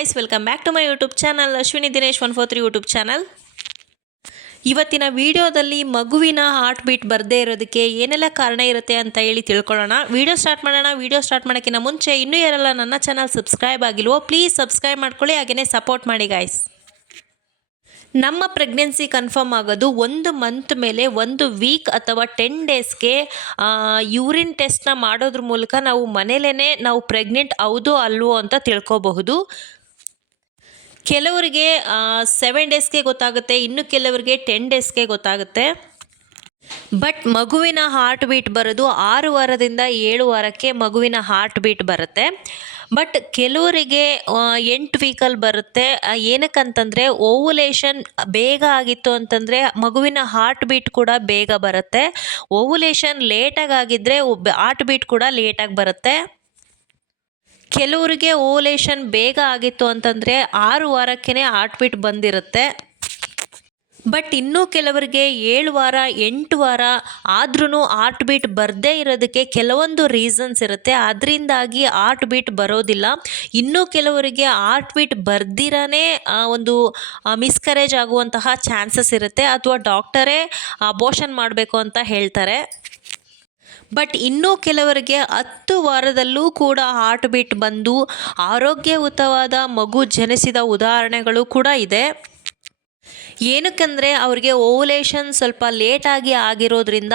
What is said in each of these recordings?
guys, welcome back to my YouTube channel Ashwini Dinesh 143 YouTube channel. ಇವತ್ತಿನ ವಿಡಿಯೋದಲ್ಲಿ ಮಗುವಿನ heart beat ಬರದೇ ಇರೋದಕ್ಕೆ ಏನೆಲ್ಲ ಕಾರಣ ಇರುತ್ತೆ ಅಂತ ಹೇಳಿ ತಿಳ್ಕೊಳ್ಳೋಣ. ವಿಡಿಯೋ ಸ್ಟಾರ್ಟ್ ಮಾಡೋಣ. ವಿಡಿಯೋ ಸ್ಟಾರ್ಟ್ ಮಾಡೋಕ್ಕಿಂತ ಮುಂಚೆ ಇನ್ನೂ ಯಾರೆಲ್ಲ ನನ್ನ ಚಾನಲ್ ಸಬ್ಸ್ಕ್ರೈಬ್ ಆಗಿಲ್ವೋ ಪ್ಲೀಸ್ ಸಬ್ಸ್ಕ್ರೈಬ್ ಮಾಡ್ಕೊಳ್ಳಿ, ಹಾಗೆಯೇ ಸಪೋರ್ಟ್ ಮಾಡಿ ಗಾಯ್ಸ್. ನಮ್ಮ ಪ್ರೆಗ್ನೆನ್ಸಿ ಕನ್ಫರ್ಮ್ ಆಗೋದು 1 ಮಂತ್ ಮೇಲೆ 1 ವೀಕ್ ಅಥವಾ 10 ಡೇಸ್ಗೆ ಯೂರಿನ್ ಟೆಸ್ಟ್ನ ಮಾಡೋದ್ರ ಮೂಲಕ ನಾವು ಮನೇಲೇ ನಾವು ಪ್ರೆಗ್ನೆಂಟ್ ಹೌದೋ ಅಲ್ವೋ ಅಂತ ತಿಳ್ಕೊಬಹುದು. ಕೆಲವರಿಗೆ 7 ಡೇಸ್ಗೆ ಗೊತ್ತಾಗುತ್ತೆ, ಇನ್ನು ಕೆಲವರಿಗೆ 10 ಡೇಸ್ಗೆ ಗೊತ್ತಾಗುತ್ತೆ. ಬಟ್ ಮಗುವಿನ ಹಾರ್ಟ್ ಬೀಟ್ ಬರೋದು 6 ವಾರದಿಂದ 7 ವಾರಕ್ಕೆ ಮಗುವಿನ ಹಾರ್ಟ್ ಬೀಟ್ ಬರುತ್ತೆ. ಬಟ್ ಕೆಲವರಿಗೆ 8 ವೀಕಲ್ಲಿ ಬರುತ್ತೆ. ಏನಕ್ಕಂತಂದರೆ ಓವುಲೇಷನ್ ಬೇಗ ಆಗಿತ್ತು ಅಂತಂದರೆ ಮಗುವಿನ ಹಾರ್ಟ್ ಬೀಟ್ ಕೂಡ ಬೇಗ ಬರುತ್ತೆ. ಓವುಲೇಷನ್ ಲೇಟಾಗಿ ಆಗಿದ್ದರೆ ಹಾರ್ಟ್ ಬೀಟ್ ಕೂಡ ಲೇಟಾಗಿ ಬರುತ್ತೆ. ಕೆಲವರಿಗೆ ಓವುಲೇಷನ್ ಬೇಗ ಆಗಿತ್ತು ಅಂತಂದರೆ 6 ವಾರಕ್ಕೇ ಹಾರ್ಟ್ ಬೀಟ್ ಬಂದಿರುತ್ತೆ. ಬಟ್ ಇನ್ನೂ ಕೆಲವರಿಗೆ 7 ವಾರ 8 ವಾರ ಆದ್ರೂ ಹಾರ್ಟ್ ಬೀಟ್ ಬರದೇ ಇರೋದಕ್ಕೆ ಕೆಲವೊಂದು ರೀಸನ್ಸ್ ಇರುತ್ತೆ. ಅದರಿಂದಾಗಿ ಹಾರ್ಟ್ ಬೀಟ್ ಬರೋದಿಲ್ಲ. ಇನ್ನೂ ಕೆಲವರಿಗೆ ಹಾರ್ಟ್ ಬೀಟ್ ಬರ್ದಿರೇ ಒಂದು ಮಿಸ್ಕರೇಜ್ ಆಗುವಂತಹ ಚಾನ್ಸಸ್ ಇರುತ್ತೆ, ಅಥವಾ ಡಾಕ್ಟರೇ ಅಬೋಷನ್ ಮಾಡಬೇಕು ಅಂತ ಹೇಳ್ತಾರೆ. ಬಟ್ ಇನ್ನೂ ಕೆಲವರಿಗೆ 10 ವಾರದಲ್ಲೂ ಕೂಡ ಹಾರ್ಟ್ ಬೀಟ್ ಬಂದು ಆರೋಗ್ಯಯುತವಾದ ಮಗು ಜನಿಸಿದ ಉದಾಹರಣೆಗಳು ಕೂಡ ಇದೆ. ಏನಕ್ಕಂದರೆ ಅವ್ರಿಗೆ ಓವುಲೇಷನ್ ಸ್ವಲ್ಪ ಲೇಟಾಗಿ ಆಗಿರೋದ್ರಿಂದ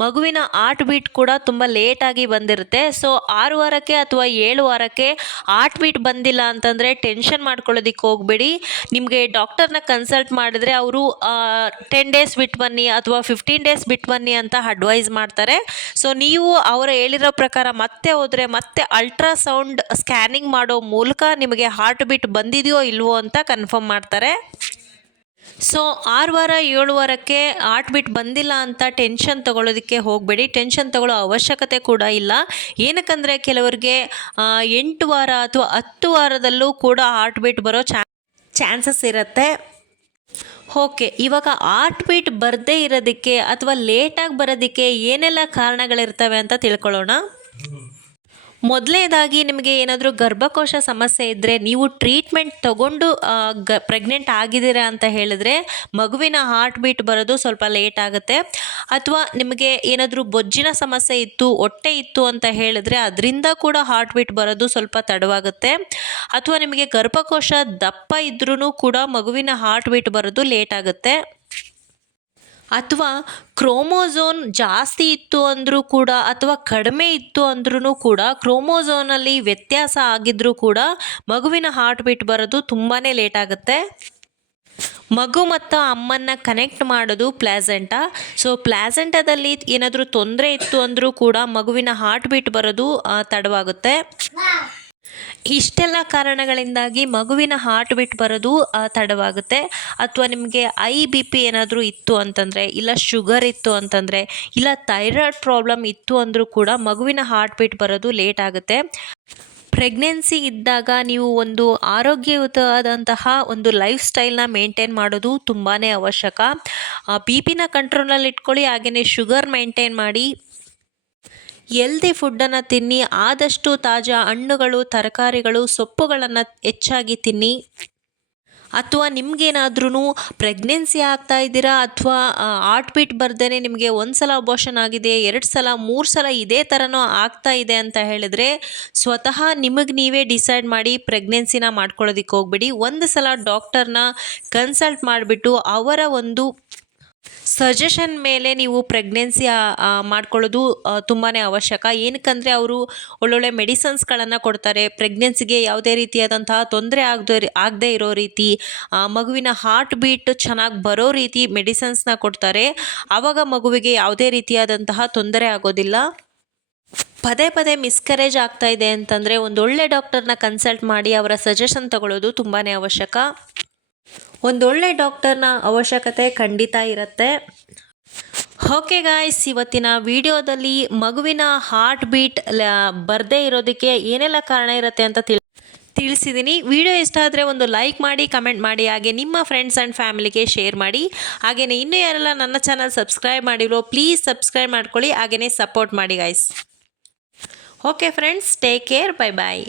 ಮಗುವಿನ ಹಾರ್ಟ್ ಬೀಟ್ ಕೂಡ ತುಂಬ ಲೇಟಾಗಿ ಬಂದಿರುತ್ತೆ. ಸೊ 6 ವಾರಕ್ಕೆ ಅಥವಾ 7 ವಾರಕ್ಕೆ ಹಾರ್ಟ್ ಬೀಟ್ ಬಂದಿಲ್ಲ ಅಂತಂದರೆ ಟೆನ್ಷನ್ ಮಾಡ್ಕೊಳ್ಳೋದಕ್ಕೆ ಹೋಗಬೇಡಿ. ನಿಮಗೆ ಡಾಕ್ಟರ್ನ ಕನ್ಸಲ್ಟ್ ಮಾಡಿದ್ರೆ ಅವರು 10 ಡೇಸ್ ಬಿಟ್ಟು ಬನ್ನಿ ಅಥವಾ 15 ಡೇಸ್ ಬಿಟ್ಟು ಬನ್ನಿ ಅಂತ ಅಡ್ವೈಸ್ ಮಾಡ್ತಾರೆ. ಸೊ ನೀವು ಅವರು ಹೇಳಿರೋ ಪ್ರಕಾರ ಮತ್ತೆ ಹೋದರೆ ಮತ್ತೆ ಅಲ್ಟ್ರಾಸೌಂಡ್ ಸ್ಕ್ಯಾನಿಂಗ್ ಮಾಡೋ ಮೂಲಕ ನಿಮಗೆ ಹಾರ್ಟ್ ಬೀಟ್ ಬಂದಿದೆಯೋ ಇಲ್ವೋ ಅಂತ ಕನ್ಫರ್ಮ್ ಮಾಡ್ತಾರೆ. ಸೊ 6 ವಾರ 7 ವಾರಕ್ಕೆ ಹಾರ್ಟ್ ಬೀಟ್ ಬಂದಿಲ್ಲ ಅಂತ ಟೆನ್ಷನ್ ತೊಗೊಳ್ಳೋದಕ್ಕೆ ಹೋಗಬೇಡಿ. ಟೆನ್ಷನ್ ತೊಗೊಳ್ಳೋ ಅವಶ್ಯಕತೆ ಕೂಡ ಇಲ್ಲ. ಏನಕ್ಕಂದರೆ ಕೆಲವರಿಗೆ 8 ವಾರ ಅಥವಾ 10 ವಾರದಲ್ಲೂ ಕೂಡ ಹಾರ್ಟ್ ಬೀಟ್ ಬರೋ ಚಾನ್ಸಸ್ ಇರುತ್ತೆ. ಓಕೆ, ಇವಾಗ ಹಾರ್ಟ್ ಬೀಟ್ ಬರದೇ ಇರೋದಕ್ಕೆ ಅಥವಾ ಲೇಟಾಗಿ ಬರೋದಕ್ಕೆ ಏನೆಲ್ಲ ಕಾರಣಗಳಿರ್ತವೆ ಅಂತ ತಿಳ್ಕೊಳ್ಳೋಣ. ಮೊದಲನೇದಾಗಿ ನಿಮಗೆ ಏನಾದರೂ ಗರ್ಭಕೋಶ ಸಮಸ್ಯೆ ಇದ್ದರೆ ನೀವು ಟ್ರೀಟ್ಮೆಂಟ್ ತಗೊಂಡು ಪ್ರೆಗ್ನೆಂಟ್ ಆಗಿದ್ದೀರಾ ಅಂತ ಹೇಳಿದ್ರೆ ಮಗುವಿನ ಹಾರ್ಟ್ ಬೀಟ್ ಬರೋದು ಸ್ವಲ್ಪ ಲೇಟ್ ಆಗುತ್ತೆ. ಅಥವಾ ನಿಮಗೆ ಏನಾದರೂ ಬೊಜ್ಜಿನ ಸಮಸ್ಯೆ ಇತ್ತು, ಹೊಟ್ಟೆ ಇತ್ತು ಅಂತ ಹೇಳಿದ್ರೆ ಅದರಿಂದ ಕೂಡ ಹಾರ್ಟ್ ಬೀಟ್ ಬರೋದು ಸ್ವಲ್ಪ ತಡವಾಗುತ್ತೆ. ಅಥವಾ ನಿಮಗೆ ಗರ್ಭಕೋಶ ದಪ್ಪ ಇದ್ರೂ ಕೂಡ ಮಗುವಿನ ಹಾರ್ಟ್ ಬೀಟ್ ಬರೋದು ಲೇಟ್ ಆಗುತ್ತೆ. ಅಥವಾ ಕ್ರೋಮೋಝೋನ್ ಜಾಸ್ತಿ ಇತ್ತು ಅಂದರೂ ಕೂಡ ಅಥವಾ ಕಡಿಮೆ ಇತ್ತು ಅಂದ್ರೂ ಕೂಡ ಕ್ರೋಮೋಝೋನಲ್ಲಿ ವ್ಯತ್ಯಾಸ ಆಗಿದ್ರೂ ಕೂಡ ಮಗುವಿನ ಹಾರ್ಟ್ ಬೀಟ್ ಬರೋದು ತುಂಬಾ ಲೇಟ್ ಆಗುತ್ತೆ. ಮಗು ಮತ್ತು ಅಮ್ಮನ್ನ ಕನೆಕ್ಟ್ ಮಾಡೋದು ಪ್ಲಾಸೆಂಟಾ. ಸೊ ಪ್ಲಾಸೆಂಟಾದಲ್ಲಿ ಏನಾದರೂ ತೊಂದರೆ ಇತ್ತು ಅಂದರೂ ಕೂಡ ಮಗುವಿನ ಹಾರ್ಟ್ ಬೀಟ್ ಬರೋದು ತಡವಾಗುತ್ತೆ. ಇಷ್ಟೆಲ್ಲ ಕಾರಣಗಳಿಂದಾಗಿ ಮಗುವಿನ ಹಾರ್ಟ್ ಬೀಟ್ ಬರೋದು ತಡವಾಗುತ್ತೆ. ಅಥವಾ ನಿಮಗೆ BP ಏನಾದರೂ ಇತ್ತು ಅಂತಂದರೆ, ಇಲ್ಲ ಶುಗರ್ ಇತ್ತು ಅಂತಂದರೆ, ಇಲ್ಲ ಥೈರಾಯ್ಡ್ ಪ್ರಾಬ್ಲಮ್ ಇತ್ತು ಅಂದರೂ ಕೂಡ ಮಗುವಿನ ಹಾರ್ಟ್ ಬೀಟ್ ಬರೋದು ಲೇಟ್ ಆಗುತ್ತೆ. ಪ್ರೆಗ್ನೆನ್ಸಿ ಇದ್ದಾಗ ನೀವು ಒಂದು ಆರೋಗ್ಯಯುತವಾದಂತಹ ಒಂದು ಲೈಫ್ ಸ್ಟೈಲ್ನ ಮೇಂಟೈನ್ ಮಾಡೋದು ತುಂಬಾ ಅವಶ್ಯಕ. BPನ ಕಂಟ್ರೋಲಲ್ಲಿ ಇಟ್ಕೊಳ್ಳಿ, ಹಾಗೆಯೇ ಶುಗರ್ ಮೇಂಟೈನ್ ಮಾಡಿ, ಹೆಲ್ದಿ ಫುಡ್ಡನ್ನು ತಿನ್ನಿ, ಆದಷ್ಟು ತಾಜಾ ಹಣ್ಣುಗಳು, ತರಕಾರಿಗಳು, ಸೊಪ್ಪುಗಳನ್ನು ಹೆಚ್ಚಾಗಿ ತಿನ್ನಿ. ಅಥವಾ ನಿಮಗೇನಾದ್ರೂ ಪ್ರೆಗ್ನೆನ್ಸಿ ಆಗ್ತಾ ಇದ್ದೀರಾ ಅಥವಾ ಹಾರ್ಟ್ ಬೀಟ್ ಬರ್ದೇ ನಿಮಗೆ 1 ಸಲ ಅಬೋಷನ್ ಆಗಿದೆ, 2 ಸಲ 3 ಸಲ ಇದೇ ಥರನೂ ಆಗ್ತಾ ಇದೆ ಅಂತ ಹೇಳಿದ್ರೆ ಸ್ವತಃ ನಿಮಗೆ ನೀವೇ ಡಿಸೈಡ್ ಮಾಡಿ ಪ್ರೆಗ್ನೆನ್ಸಿನ ಮಾಡ್ಕೊಳ್ಳೋದಕ್ಕೆ ಹೋಗ್ಬೇಡಿ. 1 ಸಲ ಡಾಕ್ಟರ್ನ ಕನ್ಸಲ್ಟ್ ಮಾಡಿಬಿಟ್ಟು ಅವರ ಒಂದು ಸಜೆಷನ್ ಮೇಲೆ ನೀವು ಪ್ರೆಗ್ನೆನ್ಸಿ ಮಾಡ್ಕೊಳ್ಳೋದು ತುಂಬಾ ಅವಶ್ಯಕ. ಏನಕ್ಕಂದರೆ ಅವರು ಒಳ್ಳೊಳ್ಳೆ ಮೆಡಿಸನ್ಸ್ಗಳನ್ನು ಕೊಡ್ತಾರೆ. ಪ್ರೆಗ್ನೆನ್ಸಿಗೆ ಯಾವುದೇ ರೀತಿಯಾದಂತಹ ತೊಂದರೆ ಆಗದೇ ಇರೋ ರೀತಿ, ಮಗುವಿನ ಹಾರ್ಟ್ ಬೀಟ್ ಚೆನ್ನಾಗಿ ಬರೋ ರೀತಿ ಮೆಡಿಸನ್ಸ್ನ ಕೊಡ್ತಾರೆ. ಆವಾಗ ಮಗುವಿಗೆ ಯಾವುದೇ ರೀತಿಯಾದಂತಹ ತೊಂದರೆ ಆಗೋದಿಲ್ಲ. ಪದೇ ಪದೇ ಮಿಸ್ಕರೇಜ್ ಆಗ್ತಾ ಇದೆ ಅಂತಂದರೆ ಒಂದೊಳ್ಳೆ ಡಾಕ್ಟರ್ನ ಕನ್ಸಲ್ಟ್ ಮಾಡಿ ಅವರ ಸಜೆಷನ್ ತಗೊಳ್ಳೋದು ತುಂಬಾ ಅವಶ್ಯಕ. ಒಂದೊಳ್ಳೆ ಡಾಕ್ಟರ್ನ ಅವಶ್ಯಕತೆ ಖಂಡಿತ ಇರುತ್ತೆ. ಓಕೆ ಗಾಯ್ಸ್, ಇವತ್ತಿನ ವಿಡಿಯೋದಲ್ಲಿ ಮಗುವಿನ ಹಾರ್ಟ್ ಬೀಟ್ ಬರದೇ ಇರೋದಕ್ಕೆ ಏನೆಲ್ಲ ಕಾರಣ ಇರುತ್ತೆ ಅಂತ ತಿಳಿಸಿದ್ದೀನಿ. ವಿಡಿಯೋ ಇಷ್ಟ ಆದರೆ ಒಂದು ಲೈಕ್ ಮಾಡಿ, ಕಮೆಂಟ್ ಮಾಡಿ, ಹಾಗೆ ನಿಮ್ಮ ಫ್ರೆಂಡ್ಸ್ ಆ್ಯಂಡ್ ಫ್ಯಾಮಿಲಿಗೆ ಶೇರ್ ಮಾಡಿ. ಹಾಗೆಯೇ ಇನ್ನೂ ಯಾರೆಲ್ಲ ನನ್ನ ಚಾನಲ್ ಸಬ್ಸ್ಕ್ರೈಬ್ ಮಾಡಿರೋ ಪ್ಲೀಸ್ ಸಬ್ಸ್ಕ್ರೈಬ್ ಮಾಡ್ಕೊಳ್ಳಿ, ಹಾಗೆಯೇ ಸಪೋರ್ಟ್ ಮಾಡಿ guys. Okay friends, take care, bye ಬಾಯ್.